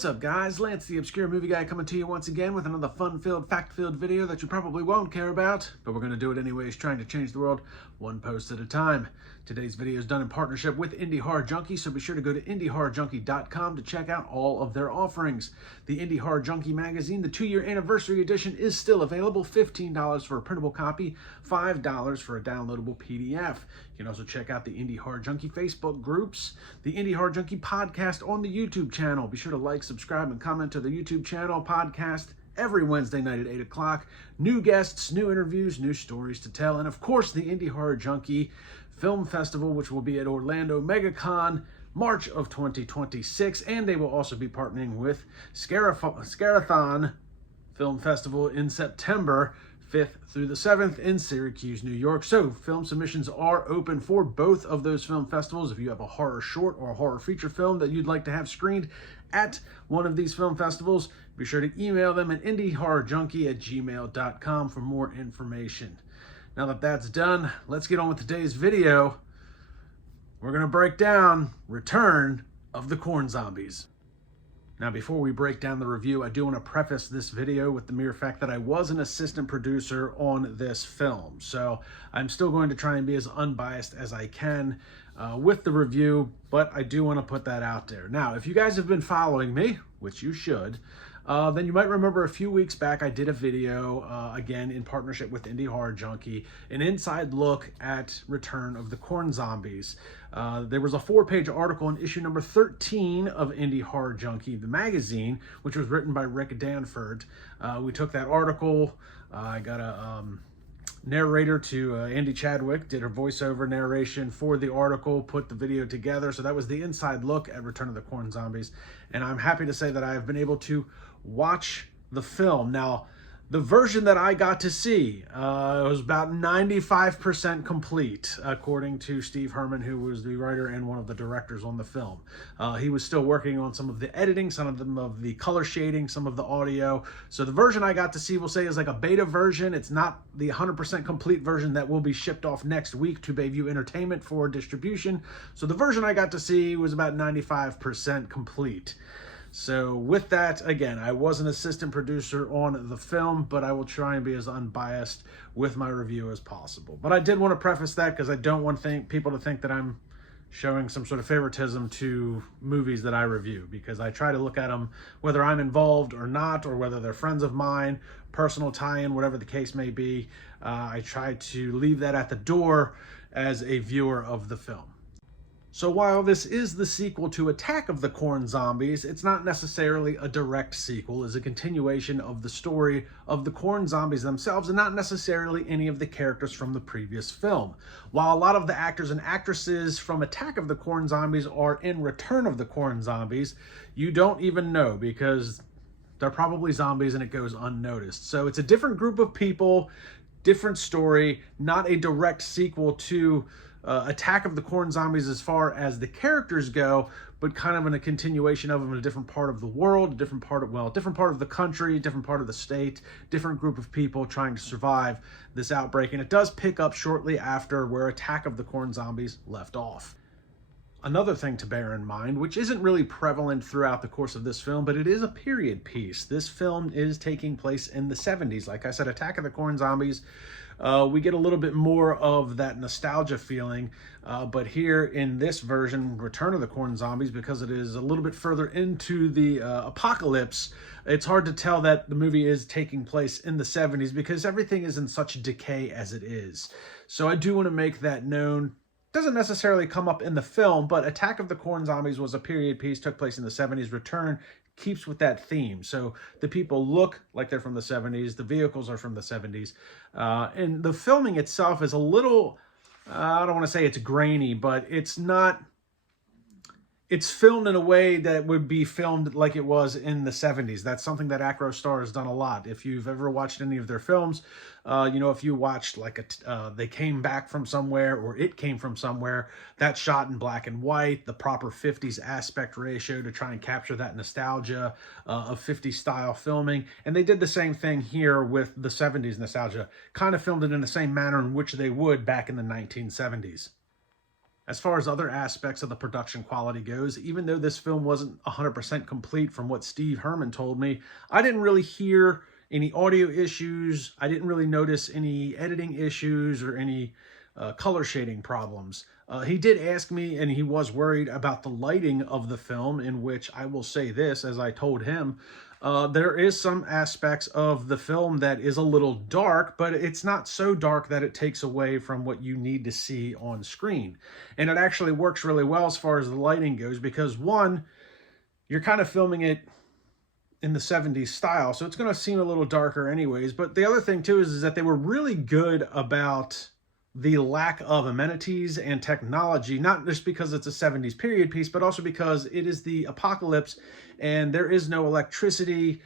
What's up, guys? Lance the Obscure Movie Guy coming to you once again with another fun-filled, fact-filled video that you probably won't care about, but we're going to do it anyways, trying to change the world one post at a time. Today's video is done in partnership with Indie Horror Junkie, so be sure to go to indiehorrorjunkie.com to check out all of their offerings. The Indie Horror Junkie magazine, the 2-year anniversary edition, is still available. $15 for a printable copy, $5 for a downloadable PDF. You can also check out the Indie Horror Junkie Facebook groups, the Indie Horror Junkie podcast on the YouTube channel. Be sure to like, subscribe, and comment to the YouTube channel podcast every Wednesday night at 8 o'clock. New guests, new interviews, new stories to tell, and of course the Indie Horror Junkie Film Festival, which will be at Orlando MegaCon, March of 2026, and they will also be partnering with Scarathon Film Festival in September 5th through the 7th in Syracuse, New York. So film submissions are open for both of those film festivals. If you have a horror short or a horror feature film that you'd like to have screened at one of these film festivals, be sure to email them at indiehorrorjunkie@gmail.com for more information. Now that that's done, let's get on with today's video. We're going to break down Return of the Corn Zombies. Now, before we break down the review, I do want to preface this video with the mere fact that I was an assistant producer on this film. So I'm still going to try and be as unbiased as I can with the review, but I do want to put that out there. Now, if you guys have been following me, which you should, then you might remember a few weeks back I did a video, again in partnership with Indie Horror Junkie, an inside look at Return of the Corn Zombies. There was a 4-page article in issue number 13 of Indie Horror Junkie, the magazine, which was written by Rick Danford. We took that article, I got a narrator to Andy Chadwick, did her voiceover narration for the article, put the video together. So that was the inside look at Return of the Corn Zombies. And I'm happy to say that I have been able to watch the film. Now, the version that I got to see was about 95% complete, according to Steve Herman, who was the writer and one of the directors on the film. He was still working on some of the editing, some of the color shading, some of the audio. So the version I got to see, we'll say, is like a beta version. It's not the 100% complete version that will be shipped off next week to Bayview Entertainment for distribution. So the version I got to see was about 95% complete. So with that, again, I was an assistant producer on the film, but I will try and be as unbiased with my review as possible. But I did want to preface that because I don't want people to think that I'm showing some sort of favoritism to movies that I review, because I try to look at them whether I'm involved or not, or whether they're friends of mine, personal tie-in, whatever the case may be. I try to leave that at the door as a viewer of the film. So while this is the sequel to Attack of the Corn Zombies, it's not necessarily a direct sequel. It's a continuation of the story of the Corn Zombies themselves, and not necessarily any of the characters from the previous film. While a lot of the actors and actresses from Attack of the Corn Zombies are in Return of the Corn Zombies, you don't even know, because they're probably zombies and it goes unnoticed. So it's a different group of people, different story, not a direct sequel to Attack of the Corn Zombies as far as the characters go, but kind of in a continuation of them in a different part of the world, different part of the country, different part of the state, different group of people trying to survive this outbreak. And it does pick up shortly after where Attack of the Corn Zombies left off. Another thing to bear in mind, which isn't really prevalent throughout the course of this film, but it is a period piece. This film is taking place in the 70s. Like I said, Attack of the Corn Zombies, we get a little bit more of that nostalgia feeling, but here in this version, Return of the Corn Zombies, because it is a little bit further into the apocalypse, it's hard to tell that the movie is taking place in the 70s because everything is in such decay as it is. So I do want to make that known. Doesn't necessarily come up in the film, but Attack of the Corn Zombies was a period piece, took place in the 70s. Return keeps with that theme. So the people look like they're from the 70s. The vehicles are from the 70s. And the filming itself is a little, I don't want to say it's grainy, but it's not... It's filmed in a way that would be filmed like it was in the 70s. That's something that Acrostar has done a lot. If you've ever watched any of their films, if you watched like They Came Back from Somewhere or It Came from Somewhere, that's shot in black and white, the proper 50s aspect ratio to try and capture that nostalgia of 50s style filming. And they did the same thing here with the 70s nostalgia, kind of filmed it in the same manner in which they would back in the 1970s. As far as other aspects of the production quality goes, even though this film wasn't 100% complete from what Steve Herman told me, I didn't really hear any audio issues. I didn't really notice any editing issues or any color shading problems. He did ask me, and he was worried about the lighting of the film, in which I will say this, as I told him, there is some aspects of the film that is a little dark, but it's not so dark that it takes away from what you need to see on screen. And it actually works really well as far as the lighting goes, because one, you're kind of filming it in the 70s style, so it's going to seem a little darker anyways. But the other thing too is that they were really good about the lack of amenities and technology, not just because it's a 70s period piece, but also because it is the apocalypse and there is no electricity.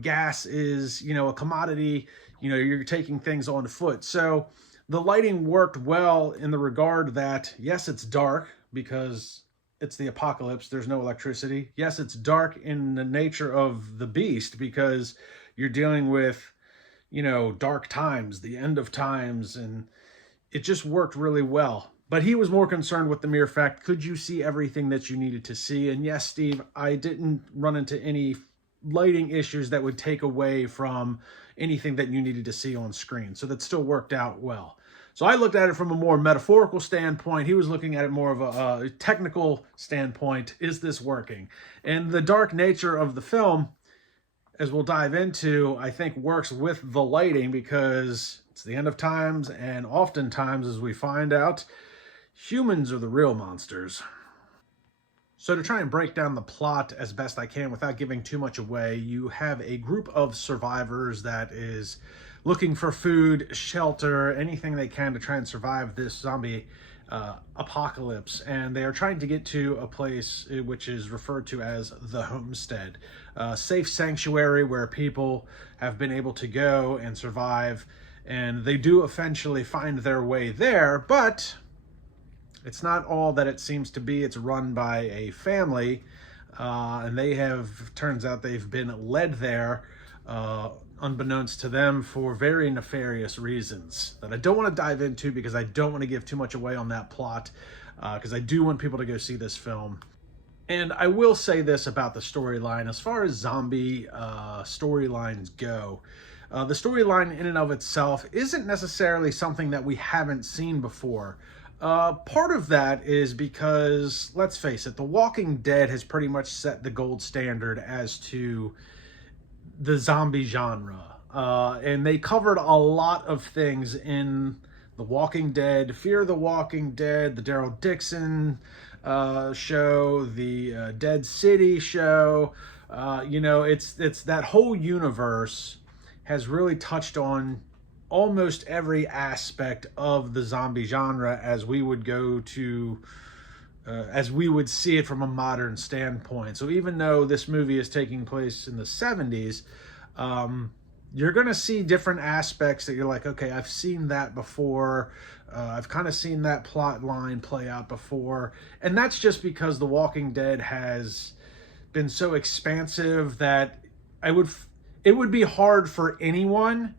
Gas is, a commodity. You're taking things on foot. So the lighting worked well in the regard that, yes, it's dark because it's the apocalypse. There's no electricity. Yes, it's dark in the nature of the beast because you're dealing with, dark times, the end of times, and it just worked really well. But he was more concerned with the mere fact, could you see everything that you needed to see? And yes, Steve, I didn't run into any lighting issues that would take away from anything that you needed to see on screen. So that still worked out well. So I looked at it from a more metaphorical standpoint. He was looking at it more of a technical standpoint. Is this working? And the dark nature of the film, as we'll dive into, I think works with the lighting because it's the end of times, and oftentimes, as we find out, humans are the real monsters. So to try and break down the plot as best I can without giving too much away, you have a group of survivors that is looking for food, shelter, anything they can to try and survive this zombie apocalypse. And they are trying to get to a place which is referred to as the Homestead, a safe sanctuary where people have been able to go and survive. And they do eventually find their way there, but it's not all that it seems to be. It's run by a family, and turns out they've been led there, unbeknownst to them, for very nefarious reasons that I don't want to dive into because I don't want to give too much away on that plot, because I do want people to go see this film. And I will say this about the storyline. As far as zombie storylines go, the storyline in and of itself isn't necessarily something that we haven't seen before. Part of that is because, let's face it, The Walking Dead has pretty much set the gold standard as to the zombie genre. And they covered a lot of things in The Walking Dead, Fear the Walking Dead, the Daryl Dixon show, the Dead City show. It's that whole universe has really touched on almost every aspect of the zombie genre as we would see it from a modern standpoint. So even though this movie is taking place in the 70s, you're going to see different aspects that you're like, okay, I've seen that before. I've kind of seen that plot line play out before. And that's just because The Walking Dead has been so expansive that it would be hard for anyone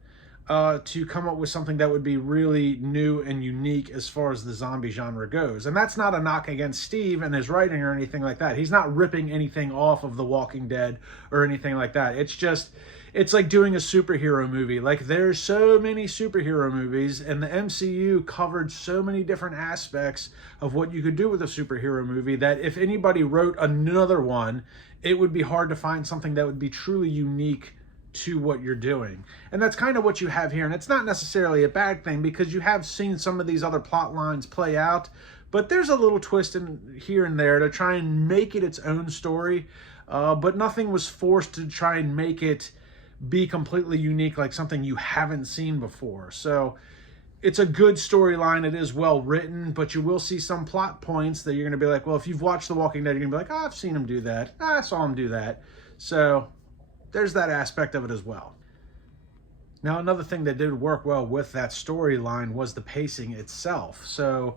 to come up with something that would be really new and unique as far as the zombie genre goes. And that's not a knock against Steve and his writing or anything like that. He's not ripping anything off of The Walking Dead or anything like that. It's like doing a superhero movie. Like, there's so many superhero movies, and the MCU covered so many different aspects of what you could do with a superhero movie that if anybody wrote another one, it would be hard to find something that would be truly unique to what you're doing. And that's kind of what you have here. And it's not necessarily a bad thing because you have seen some of these other plot lines play out, but there's a little twist in here and there to try and make it its own story. But nothing was forced to try and make it be completely unique, like something you haven't seen before. So it's a good storyline. It is well written, but you will see some plot points that you're going to be like, well, if you've watched The Walking Dead, you're going to be like, oh, I've seen him do that. I saw him do that. So there's that aspect of it as well. Now, another thing that did work well with that storyline was the pacing itself. So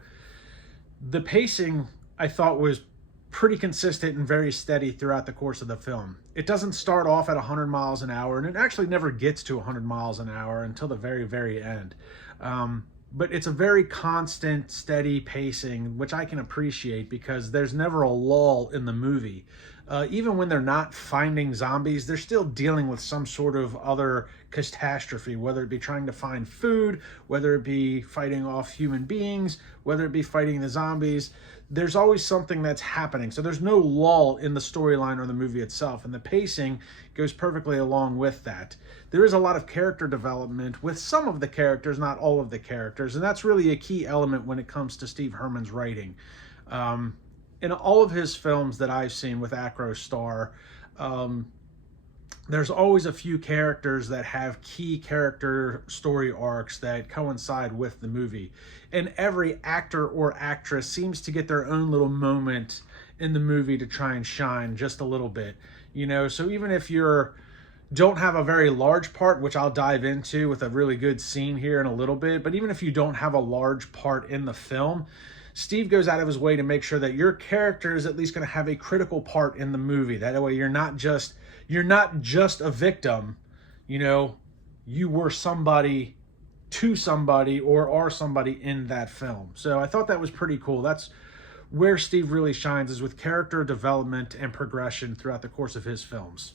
the pacing, I thought, was pretty consistent and very steady throughout the course of the film. It doesn't start off at 100 miles an hour, and it actually never gets to 100 miles an hour until the very, very end. but it's a very constant, steady pacing, which I can appreciate because there's never a lull in the movie. Even when they're not finding zombies, they're still dealing with some sort of other catastrophe, whether it be trying to find food, whether it be fighting off human beings, whether it be fighting the zombies. There's always something that's happening. So there's no lull in the storyline or the movie itself, and the pacing goes perfectly along with that. There is a lot of character development with some of the characters, not all of the characters, and that's really a key element when it comes to Steve Herman's writing. In all of his films that I've seen with Acrostar, there's always a few characters that have key character story arcs that coincide with the movie. And every actor or actress seems to get their own little moment in the movie to try and shine just a little bit. You know, so even if you don't have a very large part, which I'll dive into with a really good scene here in a little bit, but even if you don't have a large part in the film, Steve goes out of his way to make sure that your character is at least going to have a critical part in the movie. That way you're not just a victim, you know, you were somebody to somebody or are somebody in that film. So I thought that was pretty cool. That's where Steve really shines, is with character development and progression throughout the course of his films.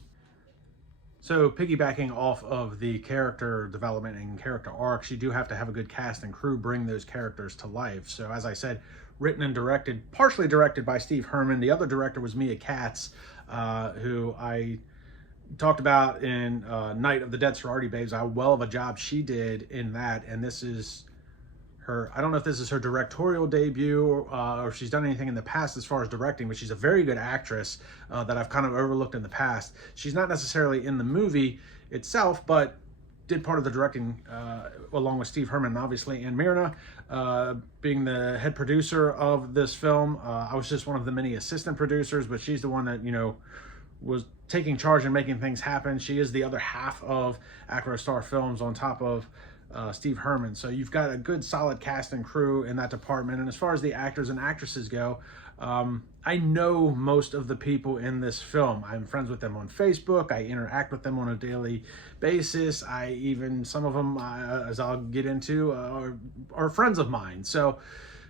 So piggybacking off of the character development and character arcs, you do have to have a good cast and crew bring those characters to life. So as I said, written and directed, partially directed by Steve Herman. The other director was Mia Katz, who I talked about in Night of the Dead Sorority Babes, how well of a job she did in that. And this is her, I don't know if this is her directorial debut or if she's done anything in the past as far as directing, but she's a very good actress that I've kind of overlooked in the past. She's not necessarily in the movie itself, but did part of the directing along with Steve Herman, obviously, and Myrna being the head producer of this film. I was just one of the many assistant producers, but she's the one that, you know, was taking charge and making things happen. She is the other half of Acrostar Films on top of Steve Herman. So you've got a good solid cast and crew in that department. And as far as the actors and actresses go, I know most of the people in this film. I'm friends with them on Facebook. I interact with them on a daily basis. Some of them, as I'll get into, are friends of mine. So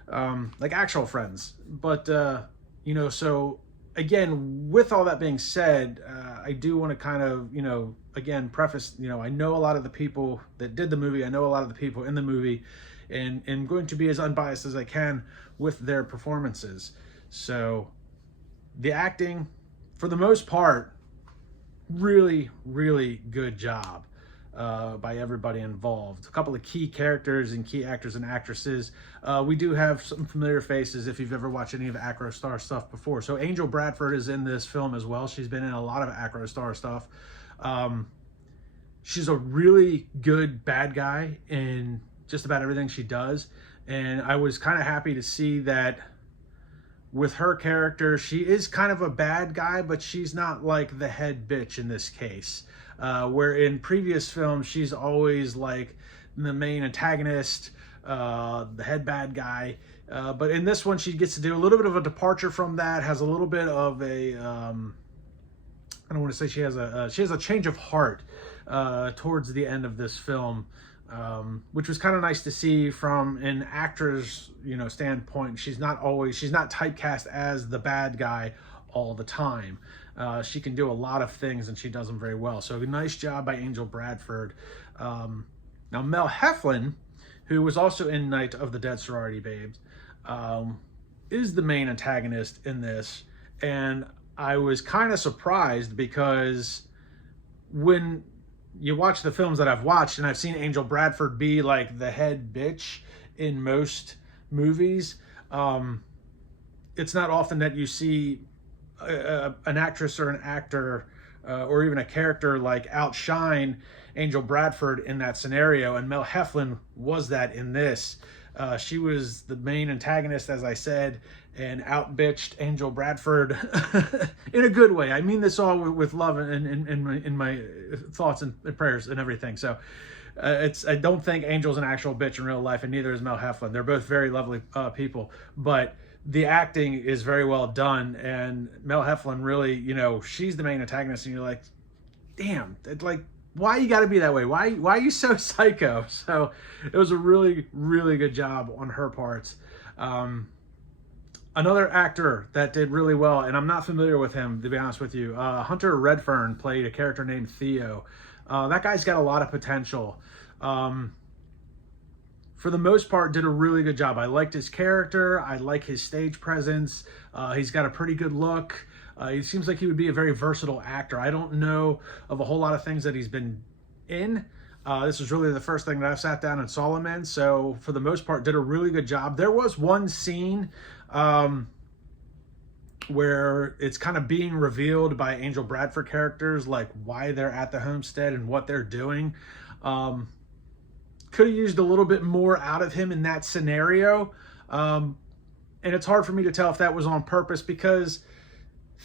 like actual friends. But, you know, so again, with all that being said, I do want to kind of, you know, again, preface, you know, I know a lot of the people that did the movie. I know a lot of the people in the movie, and I'm going to be as unbiased as I can with their performances. So the acting, for the most part, really, really good job by everybody involved. A couple of key characters and key actors and actresses. We do have some familiar faces if you've ever watched any of Acrostar stuff before. So Angel Bradford is in this film as well. She's been in a lot of Acrostar stuff. She's a really good bad guy in just about everything she does. And I was kind of happy to see that with her character, she is kind of a bad guy, but she's not like the head bitch in this case. Where in previous films, she's always like the main antagonist, the head bad guy. But in this one, she gets to do a little bit of a departure from that, has a little bit of a, I don't want to say she has a change of heart towards the end of this film. Which was kind of nice to see from an actor's, you know, standpoint. She's not typecast as the bad guy all the time. She can do a lot of things and she does them very well. So a nice job by Angel Bradford. Now Mel Heflin, who was also in Night of the Dead Sorority Babes, is the main antagonist in this. And I was kind of surprised because when you watch the films that I've watched, and I've seen Angel Bradford be like the head bitch in most movies, it's not often that you see an actress or an actor or even a character like outshine Angel Bradford in that scenario, and Mel Heflin was that in this. She was the main antagonist, as I said, and out-bitched Angel Bradford in a good way. I mean this all with love and in my thoughts and prayers and everything. So I don't think Angel's an actual bitch in real life, and neither is Mel Heflin. They're both very lovely people, but the acting is very well done, and Mel Heflin really, you know, she's the main antagonist, and you're like, damn, like why you got to be that way? Why are you so psycho? So it was a really, really good job on her part. Another actor that did really well, and I'm not familiar with him, to be honest with you, Hunter Redfern played a character named Theo. That guy's got a lot of potential. For the most part, did a really good job. I liked his character. I like his stage presence. He's got a pretty good look. He seems like he would be a very versatile actor. I don't know of a whole lot of things that he's been in. This was really the first thing that I sat down and saw him in. So for the most part, did a really good job. There was one scene where it's kind of being revealed by Angel Bradford characters, like why they're at the homestead and what they're doing. Could have used a little bit more out of him in that scenario. And it's hard for me to tell if that was on purpose, because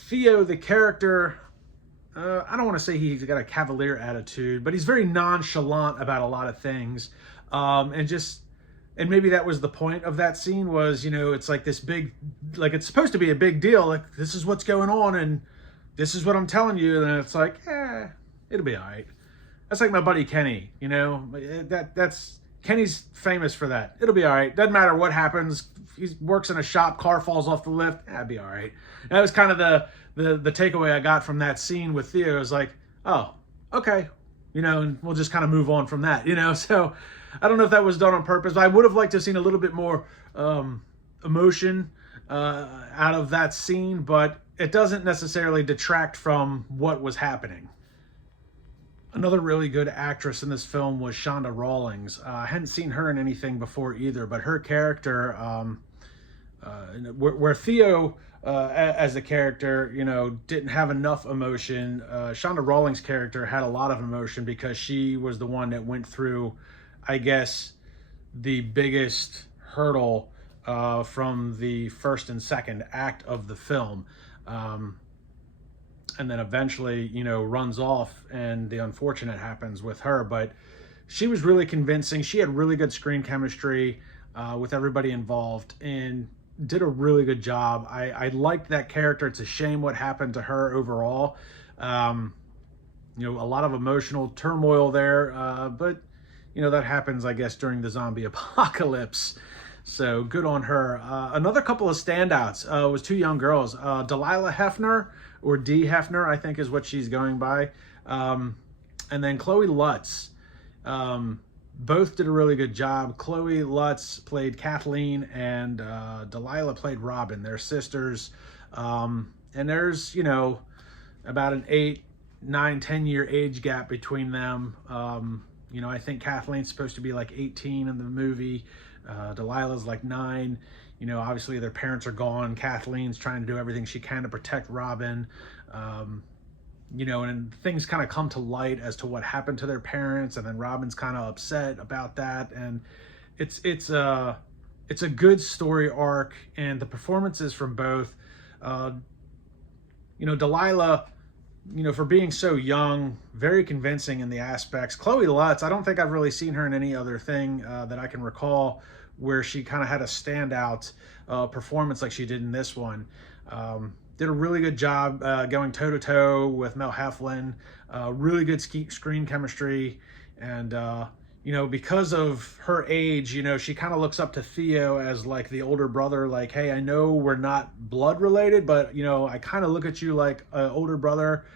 Theo, the character, I don't want to say he's got a cavalier attitude, but he's very nonchalant about a lot of things. And maybe that was the point of that scene, was, you know, it's like this big, like it's supposed to be a big deal. Like, this is what's going on and this is what I'm telling you. And it's like, it'll be all right. That's like my buddy Kenny, you know, that's Kenny's famous for that. It'll be all right. Doesn't matter what happens. He works in a shop, car falls off the lift. It'll be all right. That was kind of the takeaway I got from that scene with Theo. It was like, oh, okay. You know, and we'll just kind of move on from that, you know? So I don't know if that was done on purpose, but I would have liked to have seen a little bit more emotion out of that scene, but it doesn't necessarily detract from what was happening. Another really good actress in this film was Shonda Rawlings. I hadn't seen her in anything before either, but her character, where Theo, as a character, you know, didn't have enough emotion, Shonda Rawlings' character had a lot of emotion, because she was the one that went through, I guess, the biggest hurdle from the first and second act of the film. And then eventually, you know, runs off, and the unfortunate happens with her. But she was really convincing. She had really good screen chemistry with everybody involved, and did a really good job. I liked that character. It's a shame what happened to her overall. You know, a lot of emotional turmoil there, but, you know, that happens, I guess, during the zombie apocalypse. So good on her. Another couple of standouts was two young girls. Delilah Hefner, or Dee Hefner, I think is what she's going by. And then Chloe Lutz. Both did a really good job. Chloe Lutz played Kathleen, and Delilah played Robin. They're sisters. And there's, you know, about an 8, 9, 10-year age gap between them. You know, I think Kathleen's supposed to be like 18 in the movie. Delilah's like 9. You know, obviously their parents are gone. Kathleen's trying to do everything she can to protect Robin. You know, and things kind of come to light as to what happened to their parents, and then Robin's kind of upset about that. And it's a good story arc, and the performances from both, you know, Delilah, you know, for being so young, very convincing in the aspects. Chloe Lutz, I don't think I've really seen her in any other thing that I can recall where she kind of had a standout performance like she did in this one. Did a really good job going toe-to-toe with Mel Heflin. Really good screen chemistry. And, you know, because of her age, you know, she kind of looks up to Theo as like the older brother. Like, hey, I know we're not blood related, but, you know, I kind of look at you like an older brother,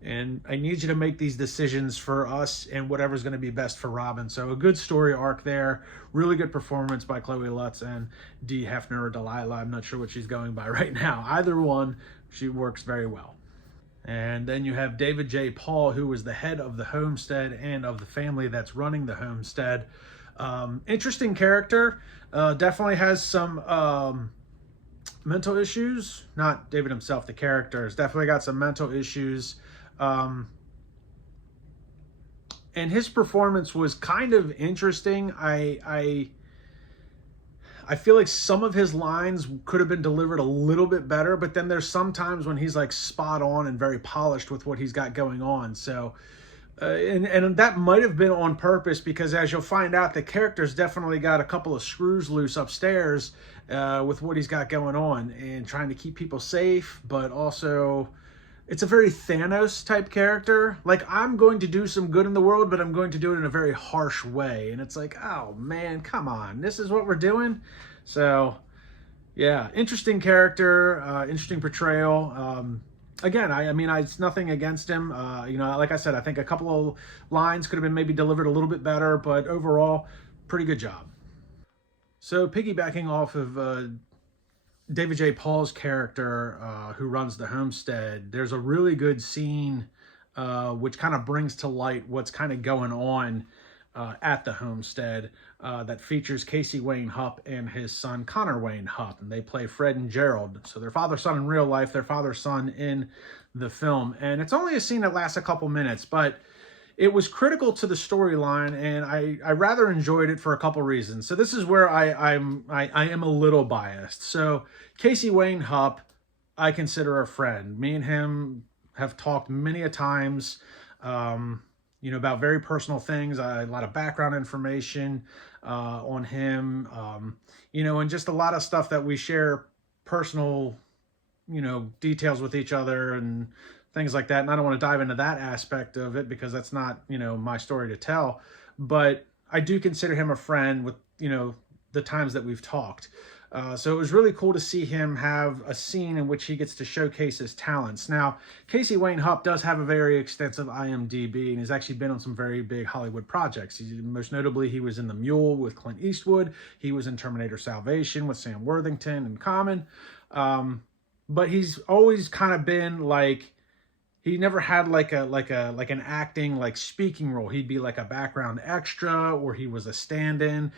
and I need you to make these decisions for us and whatever's going to be best for Robin. So a good story arc there. Really good performance by Chloe Lutz and Dee Hefner, or Delilah. I'm not sure what she's going by right now. Either one, she works very well. And then you have David J. Paul, who was the head of the homestead and of the family that's running the homestead. Interesting character. Definitely has some mental issues. Not David himself, the character has definitely got some mental issues. And his performance was kind of interesting. I feel like some of his lines could have been delivered a little bit better, but then there's some times when he's like spot on and very polished with what he's got going on. So, and that might have been on purpose, because as you'll find out, the character's definitely got a couple of screws loose upstairs with what he's got going on, and trying to keep people safe, but also it's a very Thanos type character. Like, I'm going to do some good in the world, but I'm going to do it in a very harsh way. And it's like, oh man, come on, this is what we're doing. So yeah, interesting character, interesting portrayal. Again, I mean, it's nothing against him. Like I said, I think a couple of lines could have been maybe delivered a little bit better, but overall, pretty good job. So piggybacking off of David J. Paul's character, who runs the homestead, there's a really good scene which kind of brings to light what's kind of going on at the homestead, that features Casey Wayne Hupp and his son Connor Wayne Hupp, and they play Fred and Gerald. So their father-son in real life, their father-son in the film. And it's only a scene that lasts a couple minutes, but it was critical to the storyline, and I rather enjoyed it for a couple reasons. So this is where I am a little biased. So Casey Wayne Hupp, I consider a friend. Me and him have talked many a times, about very personal things. A lot of background information on him, and just a lot of stuff that we share, personal, details with each other and things like that. And I don't want to dive into that aspect of it because that's not, my story to tell. But I do consider him a friend with, the times that we've talked. So it was really cool to see him have a scene in which he gets to showcase his talents. Now, Casey Wayne Hupp does have a very extensive IMDb, and he's actually been on some very big Hollywood projects. Most notably, he was in The Mule with Clint Eastwood. He was in Terminator Salvation with Sam Worthington and Common. But he's always kind of been like, he never had like an acting, like speaking role. He'd be like a background extra, or he was a stand-in,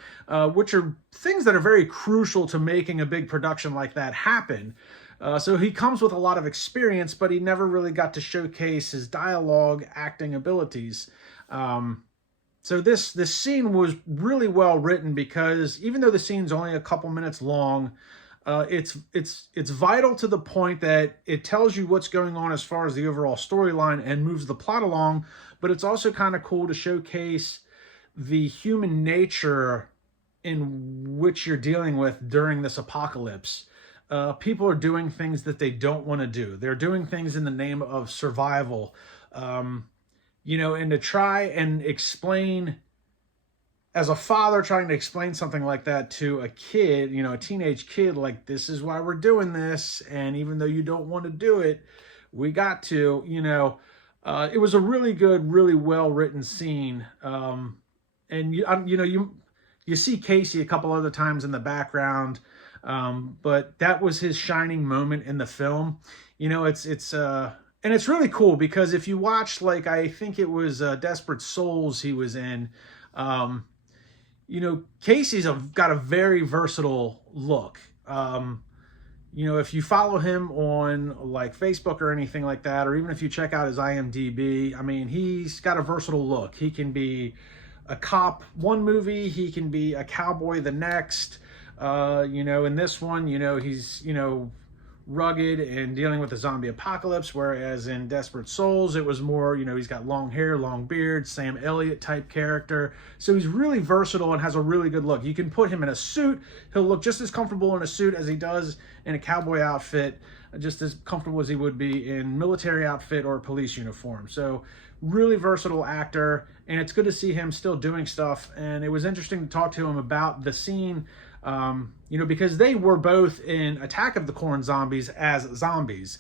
which are things that are very crucial to making a big production like that happen. So he comes with a lot of experience, but he never really got to showcase his dialogue acting abilities. So this scene was really well written, because even though the scene's only a couple minutes long, it's vital to the point that it tells you what's going on as far as the overall storyline and moves the plot along, but it's also kind of cool to showcase the human nature in which you're dealing with during this apocalypse. People are doing things that they don't want to do. They're doing things in the name of survival, and to try and explain, as a father trying to explain something like that to a kid, a teenage kid, like, this is why we're doing this, and even though you don't want to do it, we got to, it was a really good, really well-written scene. And you see Casey a couple other times in the background, but that was his shining moment in the film. And it's really cool, because if you watch, like, I think it was Desperate Souls he was in, Casey's got a very versatile look. If you follow him on like Facebook or anything like that, or even if you check out his IMDb, I mean, he's got a versatile look. He can be a cop one movie, he can be a cowboy the next. In this one, he's, rugged and dealing with the zombie apocalypse, whereas in Desperate Souls it was more, he's got long hair, long beard, Sam Elliott type character. So he's really versatile and has a really good look. You can put him in a suit, he'll look just as comfortable in a suit as he does in a cowboy outfit, just as comfortable as he would be in military outfit or police uniform. So really versatile actor, and it's good to see him still doing stuff. And it was interesting to talk to him about the scene, because they were both in Attack of the Corn Zombies as zombies.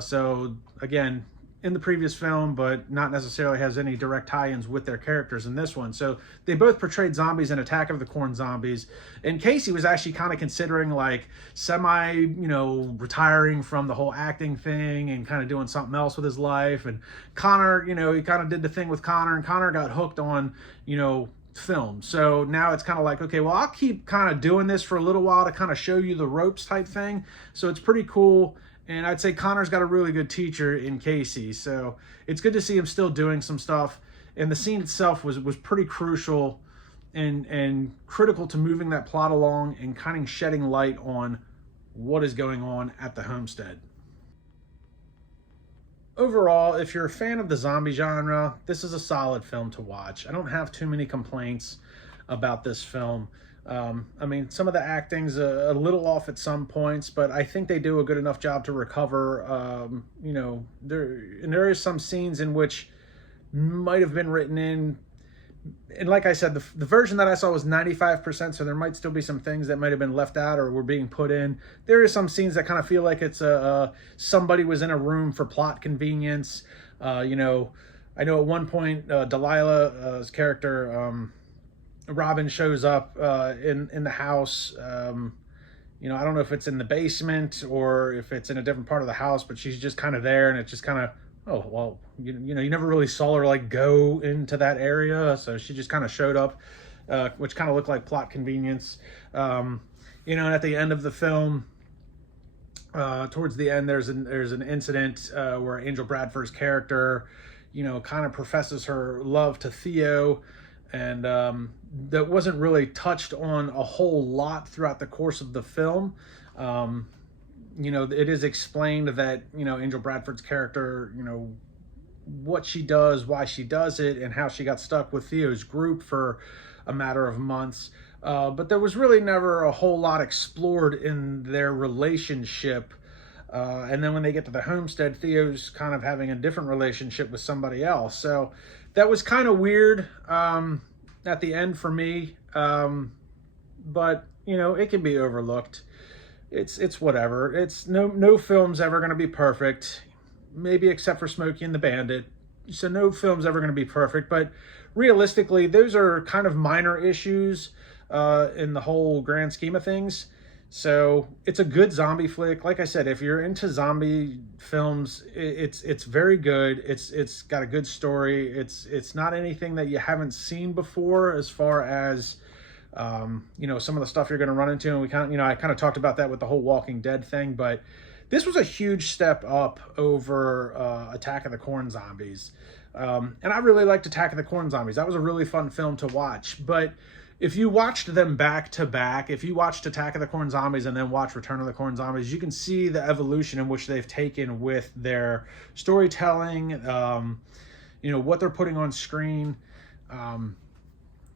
So again, in the previous film, but not necessarily has any direct tie-ins with their characters in this one. So they both portrayed zombies in Attack of the Corn Zombies. And Casey was actually kind of considering like retiring from the whole acting thing and kind of doing something else with his life. And Connor, he kind of did the thing with Connor, and Connor got hooked on, film. So now it's kind of like, okay, well, I'll keep kind of doing this for a little while to kind of show you the ropes type thing. So it's pretty cool. And I'd say Connor's got a really good teacher in Casey. So it's good to see him still doing some stuff. And the scene itself was pretty crucial and critical to moving that plot along and kind of shedding light on what is going on at the homestead. Overall, if you're a fan of the zombie genre, this is a solid film to watch. I don't have too many complaints about this film. I mean, some of the acting's a little off at some points, but I think they do a good enough job to recover. You know, there is some scenes in which might have been written in, and like I said, the version that I saw was 95%, so there might still be some things that might have been left out or were being put in. There is some scenes that kind of feel like it's somebody was in a room for plot convenience. You know, I know at one point Delilah's character, Robin, shows up in the house. You know, I don't know if it's in the basement or if it's in a different part of the house, but she's just kind of there, and it's just kind of, oh, well, you know, you never really saw her like go into that area, so she just kind of showed up, which kind of looked like plot convenience. You know, and at the end of the film, towards the end, there's an incident where Angel Bradford's character, you know, kind of professes her love to Theo, and that wasn't really touched on a whole lot throughout the course of the film. You know, it is explained that, you know, Angel Bradford's character, you know, what she does, why she does it, and how she got stuck with Theo's group for a matter of months. But there was really never a whole lot explored in their relationship. And then when they get to the homestead, Theo's kind of having a different relationship with somebody else. So that was kind of weird at the end for me. But, you know, it can be overlooked. It's whatever. It's no film's ever going to be perfect, maybe except for Smokey and the Bandit. So no film's ever going to be perfect, but realistically, those are kind of minor issues in the whole grand scheme of things. So it's a good zombie flick. Like I said, if you're into zombie films, it's very good. It's got a good story. It's not anything that you haven't seen before as far as you know, some of the stuff you're going to run into, and we kind of, you know, I kind of talked about that with the whole Walking Dead thing, but this was a huge step up over Attack of the Corn Zombies. And I really liked Attack of the Corn Zombies. That was a really fun film to watch. But if you watched them back to back, if you watched Attack of the Corn Zombies and then watch Return of the Corn Zombies, you can see the evolution in which they've taken with their storytelling, you know, what they're putting on screen.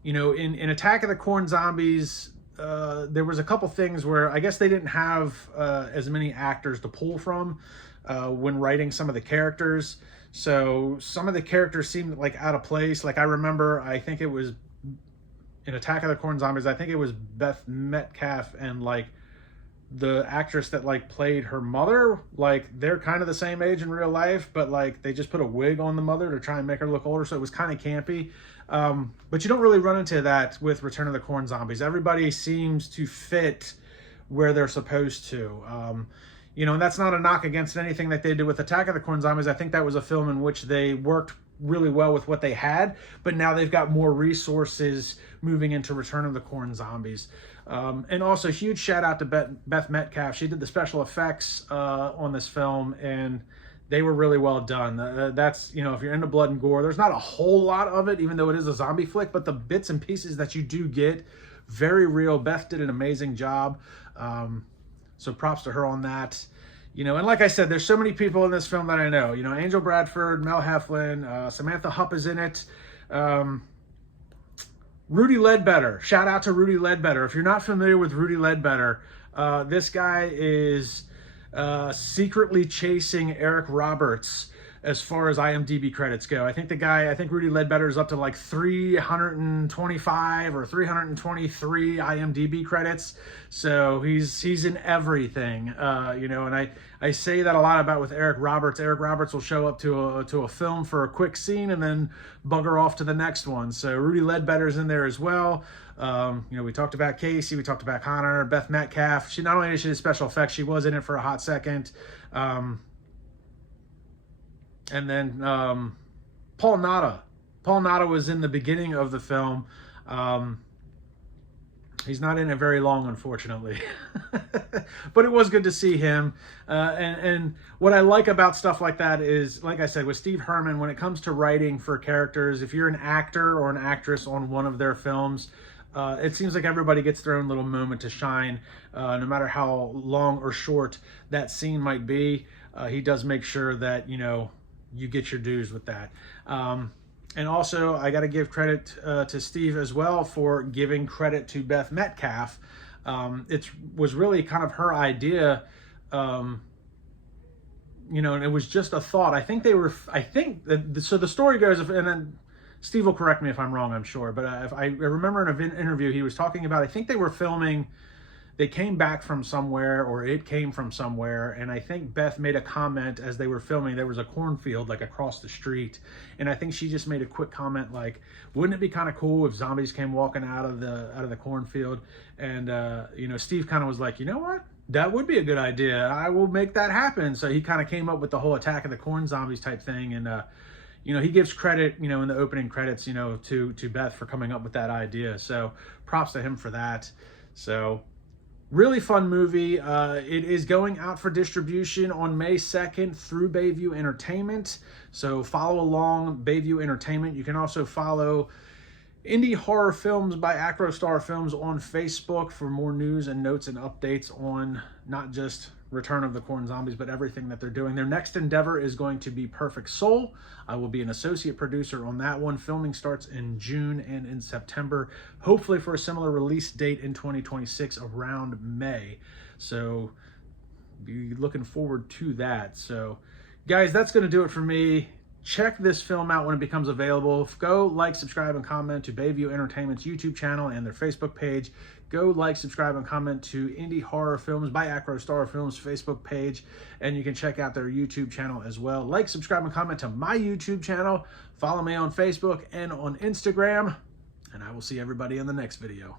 You know, in Attack of the Corn Zombies, there was a couple things where I guess they didn't have as many actors to pull from when writing some of the characters. So some of the characters seemed like out of place. Like I remember, I think it was in Attack of the Corn Zombies, I think it was Beth Metcalf and like the actress that like played her mother, like they're kind of the same age in real life, but like they just put a wig on the mother to try and make her look older, so it was kind of campy. But you don't really run into that with Return of the Corn Zombies. Everybody seems to fit where they're supposed to. You know, and that's not a knock against anything that they did with Attack of the Corn Zombies. I think that was a film in which they worked really well with what they had, but now they've got more resources moving into Return of the Corn Zombies. And also, huge shout out to Beth Metcalf. She did the special effects on this film, and they were really well done. That's, you know, if you're into blood and gore, there's not a whole lot of it, even though it is a zombie flick, but the bits and pieces that you do get, very real. Beth did an amazing job. So props to her on that. You know, and like I said, there's so many people in this film that I know. You know, Angel Bradford, Mel Heflin, Samantha Hupp is in it. Rudy Ledbetter. Shout out to Rudy Ledbetter. If you're not familiar with Rudy Ledbetter, this guy is secretly chasing Eric Roberts as far as IMDb credits go. I think Rudy Ledbetter is up to like 325 or 323 IMDb credits. So he's in everything, you know, and I say that a lot about with Eric Roberts. Eric Roberts will show up to a film for a quick scene and then bugger off to the next one. So Rudy Ledbetter's in there as well. You know, we talked about Casey, we talked about Connor, Beth Metcalf. She not only did she do special effects, she was in it for a hot second. And then Paul Nada. Paul Nada was in the beginning of the film. He's not in it very long, unfortunately. But it was good to see him. And what I like about stuff like that is, like I said, with Steve Herman, when it comes to writing for characters, if you're an actor or an actress on one of their films, it seems like everybody gets their own little moment to shine, no matter how long or short that scene might be. He does make sure that, you know, you get your dues with that. And also, I got to give credit to Steve as well for giving credit to Beth Metcalf. It was really kind of her idea, and it was just a thought. I think so the story goes, and then Steve will correct me if I'm wrong, I'm sure, but if I remember in an interview he was talking about, I think they were filming, they came back from somewhere, or it came from somewhere, and I think Beth made a comment as they were filming. There was a cornfield like across the street, and I think she just made a quick comment like, wouldn't it be kind of cool if zombies came walking out of the cornfield? And Steve kind of was like, you know what, that would be a good idea, I will make that happen. So he kind of came up with the whole Attack of the Corn Zombies type thing. And he gives credit, in the opening credits, to Beth for coming up with that idea. So props to him for that. So really fun movie. It is going out for distribution on May 2nd through Bayview Entertainment. So follow along, Bayview Entertainment. You can also follow Indie Horror Films by Acrostar Films on Facebook for more news and notes and updates on not just Return of the Corn Zombies, but everything that they're doing. Their next endeavor is going to be Perfect Soul. I will be an associate producer on that one. Filming starts in June and in September, hopefully for a similar release date in 2026 around May. So be looking forward to that. So guys, that's going to do it for me. Check this film out when it becomes available. Go like, subscribe, and comment to Bayview Entertainment's YouTube channel and their Facebook page. Go like, subscribe, and comment to Indie Horror Films by Acrostar Films Facebook page. And you can check out their YouTube channel as well. Like, subscribe, and comment to my YouTube channel. Follow me on Facebook and on Instagram. And I will see everybody in the next video.